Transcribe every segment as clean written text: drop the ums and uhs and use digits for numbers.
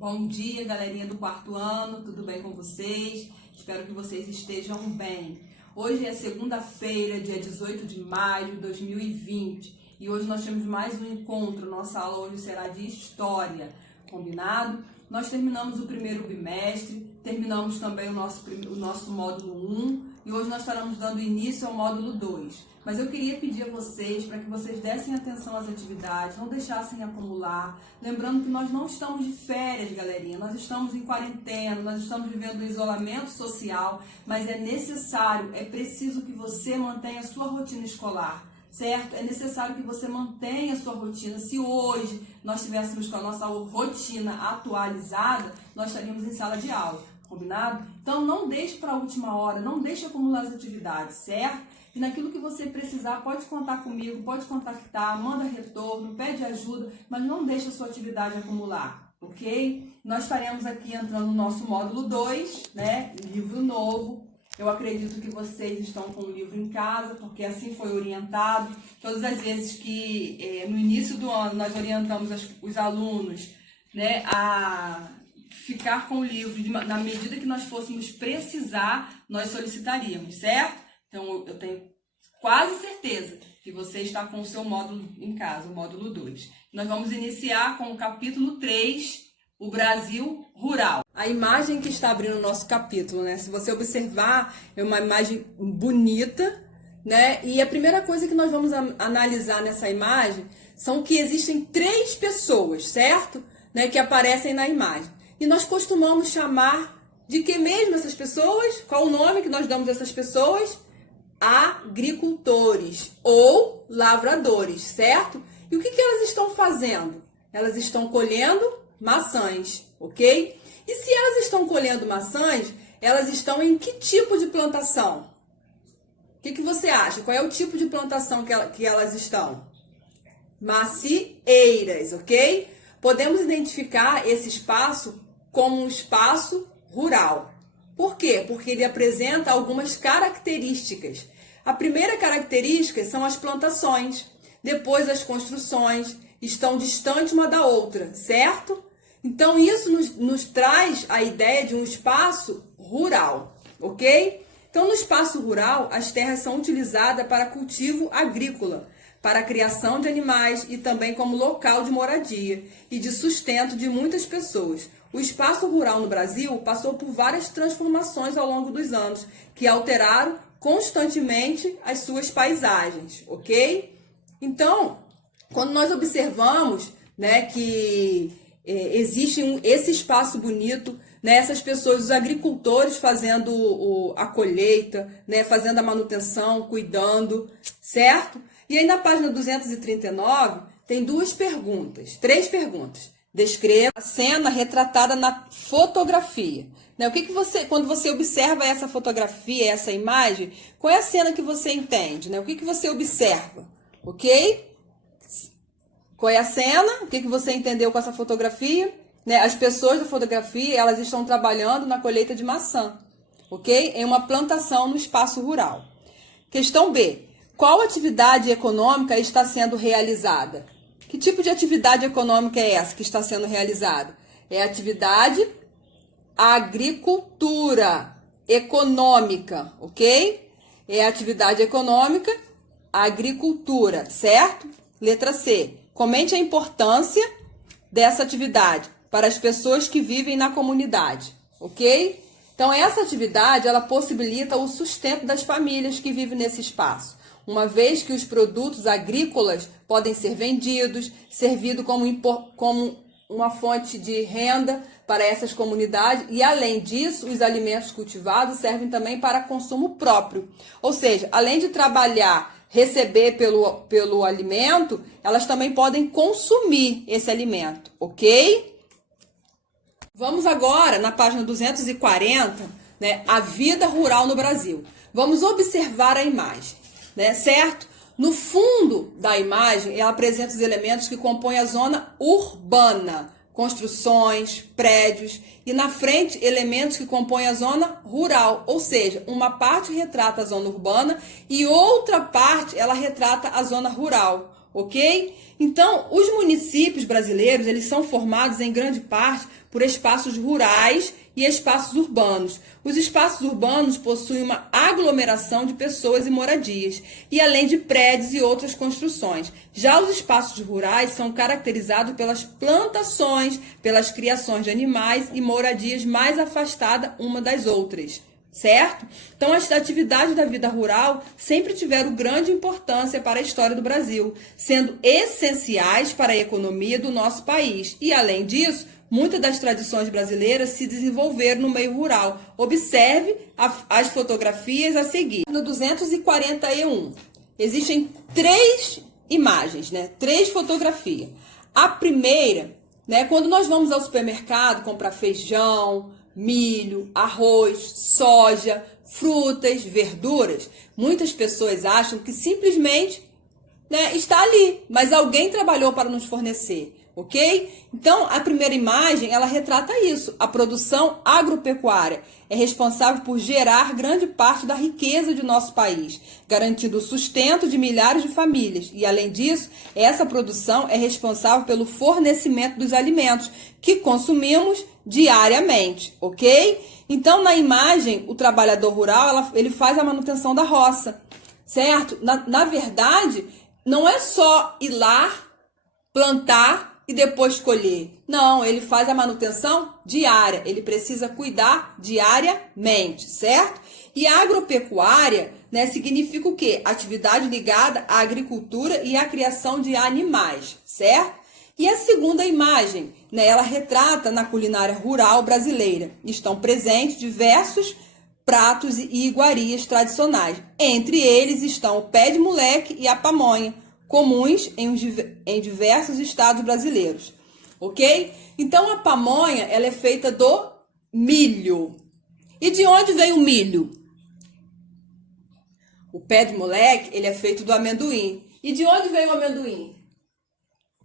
Bom dia, galerinha do quarto ano, tudo bem com vocês? Espero que vocês estejam bem. Hoje é segunda-feira, dia 18 de maio de 2020 e hoje nós temos mais um encontro. Nossa aula hoje será de História, combinado? Nós terminamos o primeiro bimestre, terminamos também o nosso módulo 1 e hoje nós estaremos dando início ao módulo 2. Mas eu queria pedir a vocês para que vocês dessem atenção às atividades, não deixassem acumular. Lembrando que nós não estamos de férias, galerinha. Nós estamos em quarentena, nós estamos vivendo um isolamento social, mas é necessário, é preciso que você mantenha a sua rotina escolar, certo? É necessário que você mantenha a sua rotina. Se hoje nós estivéssemos com a nossa rotina atualizada, nós estaríamos em sala de aula, combinado? Então não deixe para a última hora, não deixe acumular as atividades, certo? E naquilo que você precisar, pode contar comigo, pode contactar, manda retorno, pede ajuda, mas não deixe a sua atividade acumular, ok? Nós estaremos aqui entrando no nosso módulo 2, né? Livro novo. Eu acredito que vocês estão com o livro em casa, porque assim foi orientado. Todas as vezes que no início do ano nós orientamos os alunos, né, a ficar com o livro, na medida que nós fôssemos precisar, nós solicitaríamos, certo? Então, eu tenho quase certeza que você está com o seu módulo em casa, o módulo 2. Nós vamos iniciar com o capítulo 3, o Brasil Rural. A imagem que está abrindo o nosso capítulo, né? Se você observar, é uma imagem bonita, né? E a primeira coisa que nós vamos analisar nessa imagem são que existem 3 pessoas, certo? Né? Que aparecem na imagem. E nós costumamos chamar de que mesmo essas pessoas? Qual o nome que nós damos a essas pessoas? Agricultores ou lavradores, certo? E o que elas estão fazendo? Elas estão colhendo maçãs, ok? E se elas estão colhendo maçãs, elas estão em que tipo de plantação? O que você acha? Qual é o tipo de plantação que elas estão? Macieiras, ok? Podemos identificar esse espaço como um espaço rural. Por quê? Porque ele apresenta algumas características. A primeira característica são as plantações, depois as construções, estão distantes uma da outra, certo? Então isso nos traz a ideia de um espaço rural, ok? Então no espaço rural, as terras são utilizadas para cultivo agrícola, para a criação de animais e também como local de moradia e de sustento de muitas pessoas. O espaço rural no Brasil passou por várias transformações ao longo dos anos, que alteraram constantemente as suas paisagens, ok? Então, quando nós observamos, né, que existe esse espaço bonito, né, essas pessoas, os agricultores fazendo a colheita, né, fazendo a manutenção, cuidando, certo? E aí na página 239 tem 3 perguntas. Descreva a cena retratada na fotografia. Né? O que você, quando você observa essa fotografia, essa imagem, qual é a cena que você entende? Né? O que você observa? Ok? Qual é a cena? O que você entendeu com essa fotografia? Né? As pessoas da fotografia, elas estão trabalhando na colheita de maçã. Ok? Em uma plantação no espaço rural. Questão B. Qual atividade econômica está sendo realizada? Que tipo de atividade econômica é essa que está sendo realizada? É a atividade agricultura econômica, ok? É a atividade econômica agricultura, certo? Letra C. Comente a importância dessa atividade para as pessoas que vivem na comunidade, ok? Então, essa atividade, ela possibilita o sustento das famílias que vivem nesse espaço, uma vez que os produtos agrícolas podem ser vendidos, servido como uma fonte de renda para essas comunidades e, além disso, os alimentos cultivados servem também para consumo próprio. Ou seja, além de trabalhar, receber pelo alimento, elas também podem consumir esse alimento, ok? Vamos agora, na página 240, né, a vida rural no Brasil. Vamos observar a imagem. Né, certo? No fundo da imagem, ela apresenta os elementos que compõem a zona urbana, construções, prédios, e na frente, elementos que compõem a zona rural, ou seja, uma parte retrata a zona urbana e outra parte ela retrata a zona rural, ok? Então, os municípios brasileiros, eles são formados em grande parte por espaços rurais e espaços urbanos. Os espaços urbanos possuem uma aglomeração de pessoas e moradias, e além de prédios e outras construções. Já os espaços rurais são caracterizados pelas plantações, pelas criações de animais e moradias mais afastadas uma das outras. Certo? Então, as atividades da vida rural sempre tiveram grande importância para a história do Brasil, sendo essenciais para a economia do nosso país. E, além disso, muitas das tradições brasileiras se desenvolveram no meio rural. Observe as fotografias a seguir. No 241, existem 3 imagens, né? 3 fotografias. A primeira, né, quando nós vamos ao supermercado comprar feijão, milho, arroz, soja, frutas, verduras, muitas pessoas acham que simplesmente, né, está ali, mas alguém trabalhou para nos fornecer, ok? Então, a primeira imagem, ela retrata isso. A produção agropecuária é responsável por gerar grande parte da riqueza de nosso país, garantindo o sustento de milhares de famílias. E, além disso, essa produção é responsável pelo fornecimento dos alimentos que consumimos diariamente, ok? Então, na imagem, o trabalhador rural, ele faz a manutenção da roça, certo? Na verdade, não é só ir lá, plantar e depois colher. Não, ele faz a manutenção diária, ele precisa cuidar diariamente, certo? E a agropecuária, né, significa o quê? Atividade ligada à agricultura e à criação de animais, certo? E a segunda imagem, né, ela retrata na culinária rural brasileira. Estão presentes diversos pratos e iguarias tradicionais. Entre eles estão o pé de moleque e a pamonha, comuns em diversos estados brasileiros. Ok? Então, a pamonha, ela é feita do milho. E de onde vem o milho? O pé de moleque, ele é feito do amendoim. E de onde vem o amendoim?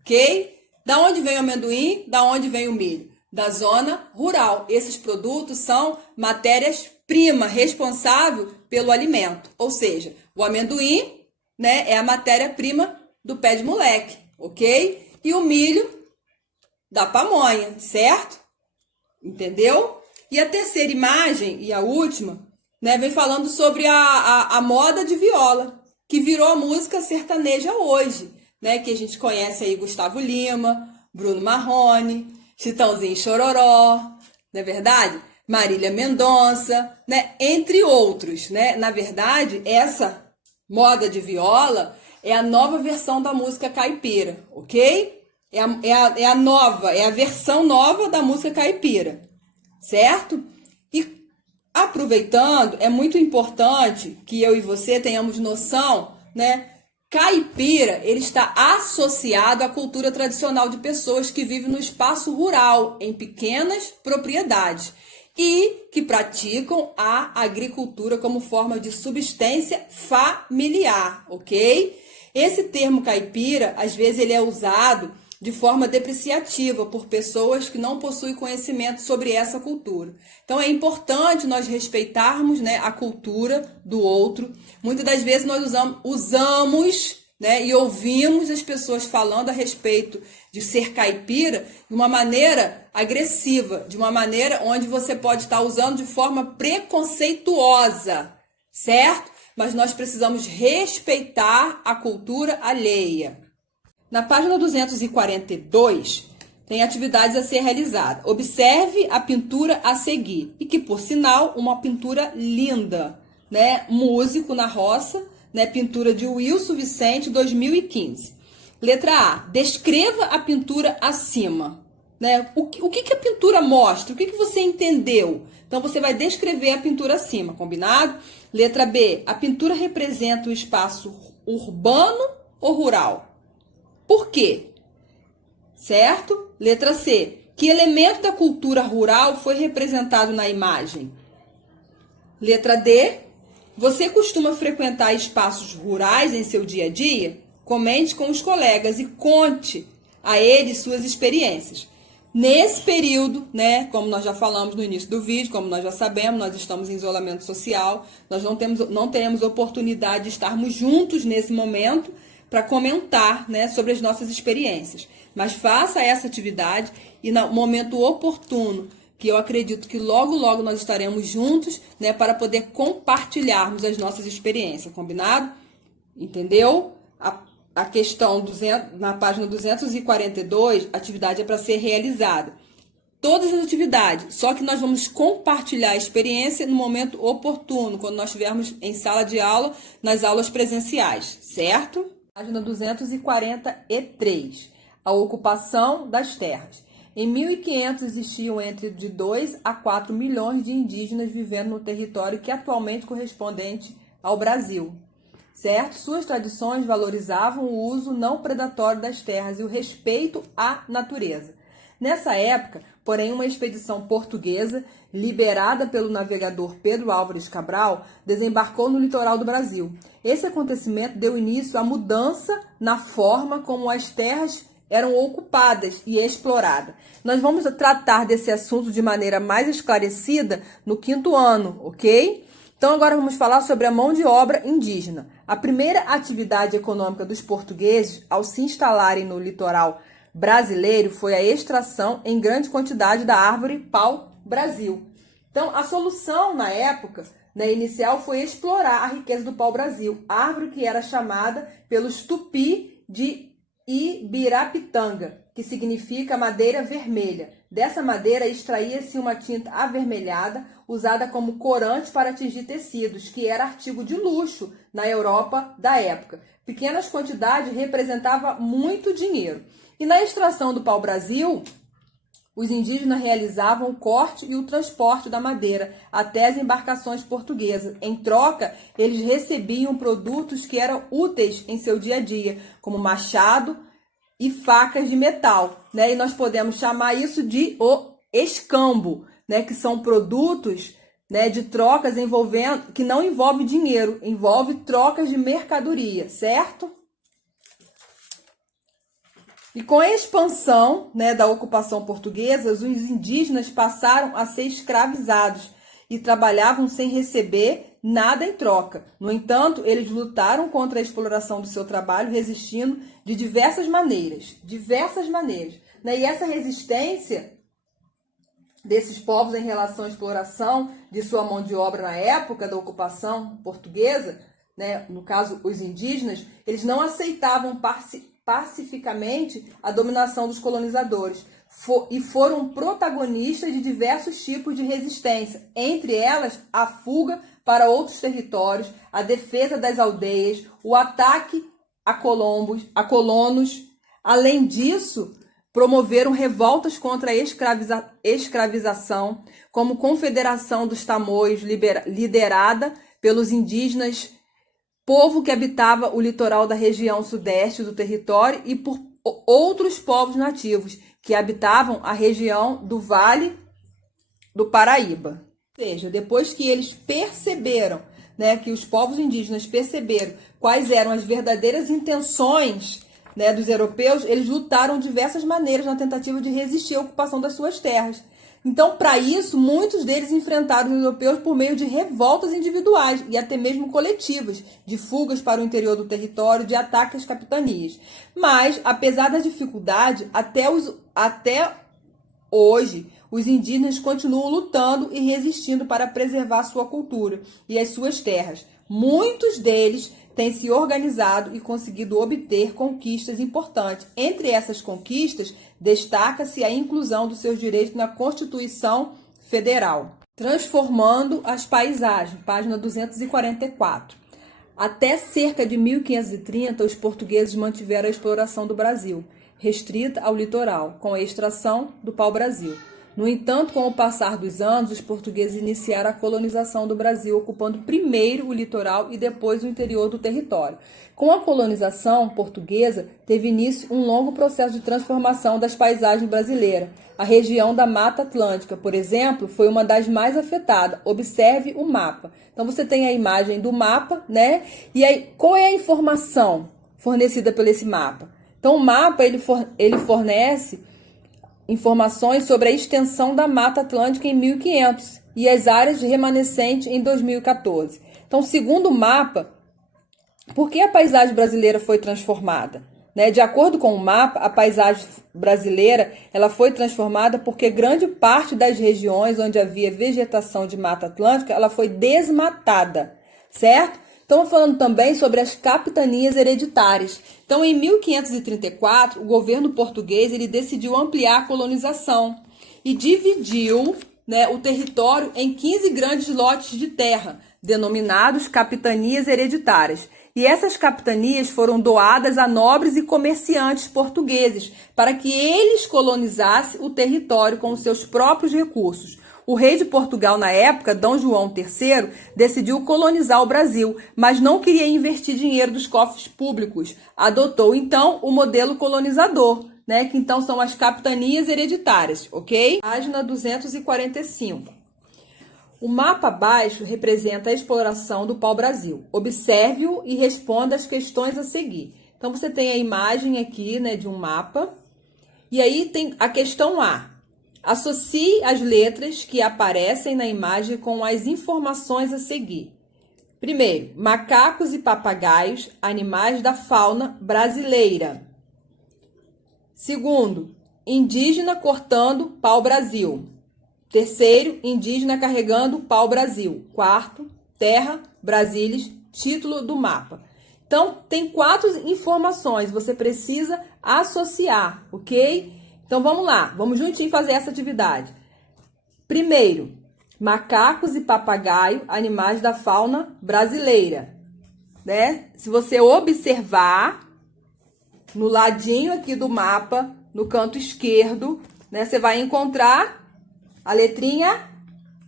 Ok? Da onde vem o amendoim? Da onde vem o milho? Da zona rural. Esses produtos são matérias-primas responsáveis pelo alimento. Ou seja, o amendoim, né, é a matéria-prima do pé de moleque, ok? E o milho da pamonha, certo? Entendeu? E a terceira imagem, e a última, né, vem falando sobre a moda de viola, que virou a música sertaneja hoje, né, que a gente conhece aí Gustavo Lima, Bruno Marrone, Chitãozinho e Chororó, não é verdade? Marília Mendonça, né, entre outros, né? Na verdade, essa moda de viola é a nova versão da música caipira, ok? É a versão nova da música caipira, certo? E aproveitando, é muito importante que eu e você tenhamos noção, né? Caipira, ele está associado à cultura tradicional de pessoas que vivem no espaço rural, em pequenas propriedades, e que praticam a agricultura como forma de subsistência familiar, ok? Esse termo caipira, às vezes, ele é usado de forma depreciativa por pessoas que não possuem conhecimento sobre essa cultura. Então, é importante nós respeitarmos, né, a cultura do outro. Muitas das vezes nós usamos, né, e ouvimos as pessoas falando a respeito de ser caipira de uma maneira agressiva, de uma maneira onde você pode estar usando de forma preconceituosa, certo? Mas nós precisamos respeitar a cultura alheia. Na página 242, tem atividades a ser realizadas. Observe a pintura a seguir, e que, por sinal, uma pintura linda, né? Músico na Roça, né? Pintura de Wilson Vicente, 2015. Letra A. Descreva a pintura acima. Né? O que a pintura mostra? O que você entendeu? Então, você vai descrever a pintura acima, combinado? Letra B. A pintura representa o espaço urbano ou rural? Por quê? Certo? Letra C. Que elemento da cultura rural foi representado na imagem? Letra D. Você costuma frequentar espaços rurais em seu dia a dia? Comente com os colegas e conte a eles suas experiências. Nesse período, né, como nós já falamos no início do vídeo, como nós já sabemos, nós estamos em isolamento social, nós não teremos oportunidade de estarmos juntos nesse momento para comentar, né, sobre as nossas experiências. Mas faça essa atividade e no momento oportuno, que eu acredito que logo, logo nós estaremos juntos, né, para poder compartilharmos as nossas experiências, combinado? Entendeu? A questão na página 242, a atividade é para ser realizada. Todas as atividades, só que nós vamos compartilhar a experiência no momento oportuno, quando nós estivermos em sala de aula, nas aulas presenciais, certo? Página 243, a ocupação das terras. Em 1500 existiam entre de 2 a 4 milhões de indígenas vivendo no território que atualmente correspondente ao Brasil, certo? Suas tradições valorizavam o uso não predatório das terras e o respeito à natureza. Nessa época, porém, uma expedição portuguesa, liderada pelo navegador Pedro Álvares Cabral, desembarcou no litoral do Brasil. Esse acontecimento deu início à mudança na forma como as terras eram ocupadas e exploradas. Nós vamos tratar desse assunto de maneira mais esclarecida no 5º ano, ok? Então, agora vamos falar sobre a mão de obra indígena. A primeira atividade econômica dos portugueses, ao se instalarem no litoral brasileiro, foi a extração em grande quantidade da árvore pau-brasil. Então, a solução na época, né, inicial foi explorar a riqueza do pau-brasil, árvore que era chamada pelos tupi de ibirapitanga, que significa madeira vermelha. Dessa madeira extraía-se uma tinta avermelhada, usada como corante para atingir tecidos, que era artigo de luxo na Europa da época. Pequenas quantidades representavam muito dinheiro. E na extração do pau-brasil, os indígenas realizavam o corte e o transporte da madeira até as embarcações portuguesas. Em troca, eles recebiam produtos que eram úteis em seu dia a dia, como machado e facas de metal, né? E nós podemos chamar isso de o escambo, né? Que são produtos, né, de trocas envolvendo, que não envolve dinheiro, envolve trocas de mercadoria, certo? E com a expansão, né, da ocupação portuguesa, os indígenas passaram a ser escravizados e trabalhavam sem receber nada em troca. No entanto, eles lutaram contra a exploração do seu trabalho, resistindo de diversas maneiras, né? E essa resistência desses povos em relação à exploração de sua mão de obra na época da ocupação portuguesa, né, no caso os indígenas, eles não aceitavam pacificamente a dominação dos colonizadores e foram protagonistas de diversos tipos de resistência, entre elas a fuga para outros territórios, a defesa das aldeias, o ataque a colonos. Além disso, promoveram revoltas contra a escravização, como Confederação dos Tamoios, liderada pelos indígenas, povo que habitava o litoral da região sudeste do território, e por outros povos nativos que habitavam a região do Vale do Paraíba. Ou seja, depois que eles perceberam, né, que os povos indígenas perceberam quais eram as verdadeiras intenções, né, dos europeus, eles lutaram de diversas maneiras na tentativa de resistir à ocupação das suas terras. Então, para isso, muitos deles enfrentaram os europeus por meio de revoltas individuais e até mesmo coletivas, de fugas para o interior do território, de ataques às capitanias. Mas, apesar da dificuldade, até hoje, os indígenas continuam lutando e resistindo para preservar sua cultura e as suas terras. Muitos deles têm se organizado e conseguido obter conquistas importantes. Entre essas conquistas, destaca-se a inclusão dos seus direitos na Constituição Federal. Transformando as paisagens, página 244. Até cerca de 1530, os portugueses mantiveram a exploração do Brasil, restrita ao litoral, com a extração do pau-brasil. No entanto, com o passar dos anos, os portugueses iniciaram a colonização do Brasil, ocupando primeiro o litoral e depois o interior do território. Com a colonização portuguesa, teve início um longo processo de transformação das paisagens brasileiras. A região da Mata Atlântica, por exemplo, foi uma das mais afetadas. Observe o mapa. Então, você tem a imagem do mapa, né? E aí, qual é a informação fornecida por esse mapa? Então, o mapa ele fornece informações sobre a extensão da Mata Atlântica em 1500 e as áreas remanescentes em 2014. Então, segundo o mapa, Por que a paisagem brasileira foi transformada? Né? De acordo com o mapa, a paisagem brasileira ela foi transformada porque grande parte das regiões onde havia vegetação de Mata Atlântica ela foi desmatada, certo? Estamos falando também sobre as capitanias hereditárias. Então, em 1534, o governo português ele decidiu ampliar a colonização e dividiu, né, o território em 15 grandes lotes de terra, denominados capitanias hereditárias. E essas capitanias foram doadas a nobres e comerciantes portugueses para que eles colonizassem o território com os seus próprios recursos. O rei de Portugal, na época, Dom João III, decidiu colonizar o Brasil, mas não queria investir dinheiro dos cofres públicos. Adotou, então, o modelo colonizador, né? Que então são as capitanias hereditárias, ok? Página 245. O mapa abaixo representa a exploração do pau-brasil. Observe-o e responda as questões a seguir. Então, você tem a imagem aqui, né, de um mapa. E aí tem a questão A. Associe as letras que aparecem na imagem com as informações a seguir. Primeiro, macacos e papagaios, animais da fauna brasileira. Segundo, indígena cortando pau-brasil. Terceiro, indígena carregando pau-brasil. Quarto, terra, Brasília, título do mapa. Então, tem 4 informações, você precisa associar, ok? Então, vamos lá, vamos juntinho fazer essa atividade. Primeiro, macacos e papagaio, animais da fauna brasileira. Né? Se você observar, no ladinho aqui do mapa, no canto esquerdo, né, você vai encontrar a letrinha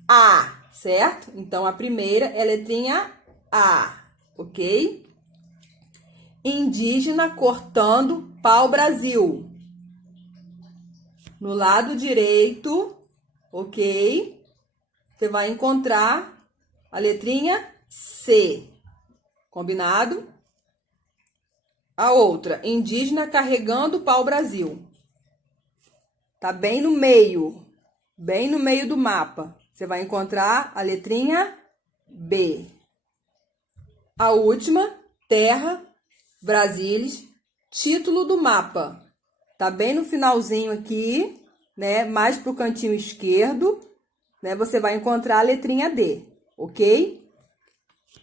A, certo? Então, a primeira é a letrinha A, ok? Indígena cortando pau-brasil. No lado direito, ok? Você vai encontrar a letrinha C, combinado? A outra, indígena carregando pau-brasil. Tá bem no meio do mapa. Você vai encontrar a letrinha B. A última, terra, Brasília, título do mapa. Tá bem no finalzinho aqui, né? Mais pro cantinho esquerdo, né? Você vai encontrar a letrinha D, ok?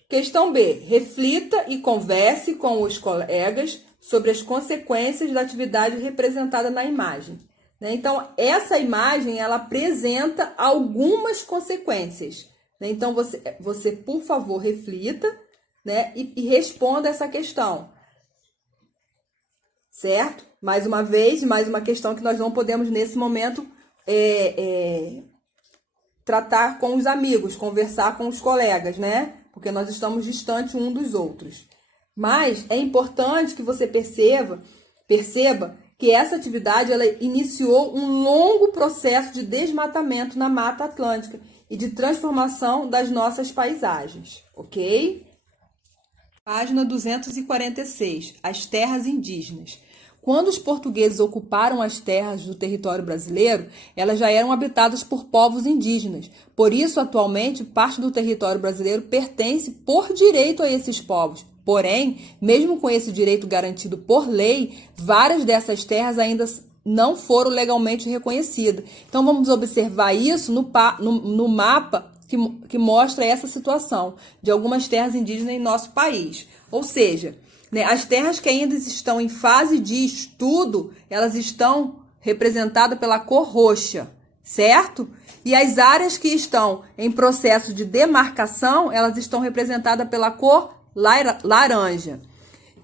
Questão B. Reflita e converse com os colegas sobre as consequências da atividade representada na imagem. Então, essa imagem, ela apresenta algumas consequências. Então, você por favor, reflita, né, e responda essa questão. Certo? Mais uma vez, mais uma questão que nós não podemos, nesse momento, tratar com os amigos, conversar com os colegas, né? Porque nós estamos distantes um dos outros. Mas é importante que você perceba que essa atividade ela iniciou um longo processo de desmatamento na Mata Atlântica e de transformação das nossas paisagens, ok? Página 246, as terras indígenas. Quando os portugueses ocuparam as terras do território brasileiro, elas já eram habitadas por povos indígenas. Por isso, atualmente, parte do território brasileiro pertence por direito a esses povos. Porém, mesmo com esse direito garantido por lei, várias dessas terras ainda não foram legalmente reconhecidas. Então, vamos observar isso no mapa que mostra essa situação de algumas terras indígenas em nosso país. Ou seja, né, as terras que ainda estão em fase de estudo, elas estão representadas pela cor roxa, certo? E as áreas que estão em processo de demarcação, elas estão representadas pela cor laranja.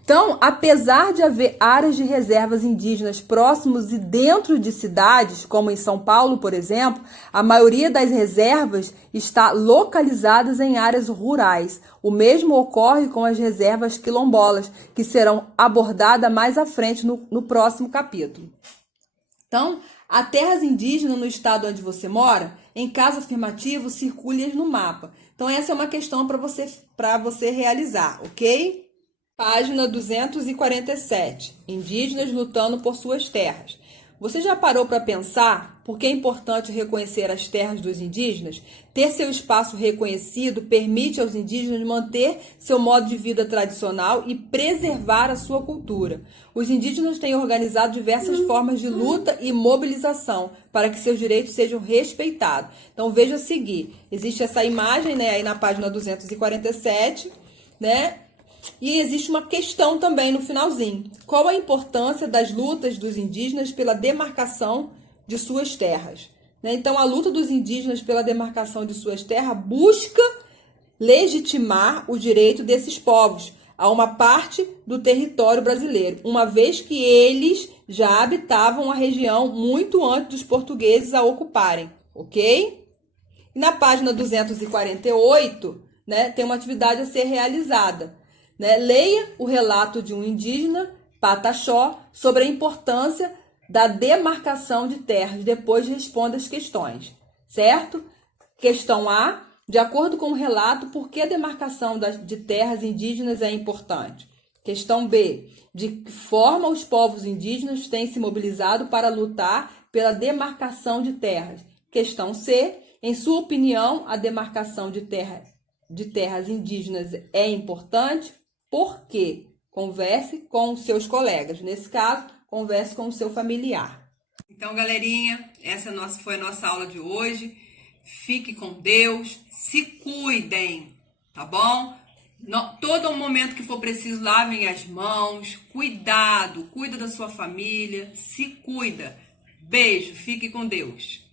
Então, apesar de haver áreas de reservas indígenas próximos e dentro de cidades, como em São Paulo, por exemplo, a maioria das reservas está localizadas em áreas rurais. O mesmo ocorre com as reservas quilombolas, que serão abordadas mais à frente no próximo capítulo. Então, há terras indígenas no estado onde você mora? Em caso afirmativo, circule-as no mapa. Então, essa é uma questão para você realizar, ok? Página 247. Indígenas lutando por suas terras. você já parou para pensar por que é importante reconhecer as terras dos indígenas? Ter seu espaço reconhecido permite aos indígenas manter seu modo de vida tradicional e preservar a sua cultura. Os indígenas têm organizado diversas formas de luta e mobilização para que seus direitos sejam respeitados. Então veja a seguir, existe essa imagem, né, aí na página 247, né? E existe uma questão também no finalzinho. Qual a importância das lutas dos indígenas pela demarcação de suas terras? Então, a luta dos indígenas pela demarcação de suas terras busca legitimar o direito desses povos a uma parte do território brasileiro, uma vez que eles já habitavam a região muito antes dos portugueses a ocuparem, ok? E na página 248, né, tem uma atividade a ser realizada. Leia o relato de um indígena, Pataxó, sobre a importância da demarcação de terras. Depois responda as questões, certo? Questão A. De acordo com o relato, por que a demarcação de terras indígenas é importante? Questão B. De que forma os povos indígenas têm se mobilizado para lutar pela demarcação de terras? Questão C. Em sua opinião, a demarcação de terras indígenas é importante? Por quê? Converse com os seus colegas. Nesse caso, converse com o seu familiar. Então, galerinha, essa foi a nossa aula de hoje. Fique com Deus, se cuidem, tá bom? Todo momento que for preciso, lavem as mãos, cuida da sua família, se cuida. Beijo, fique com Deus.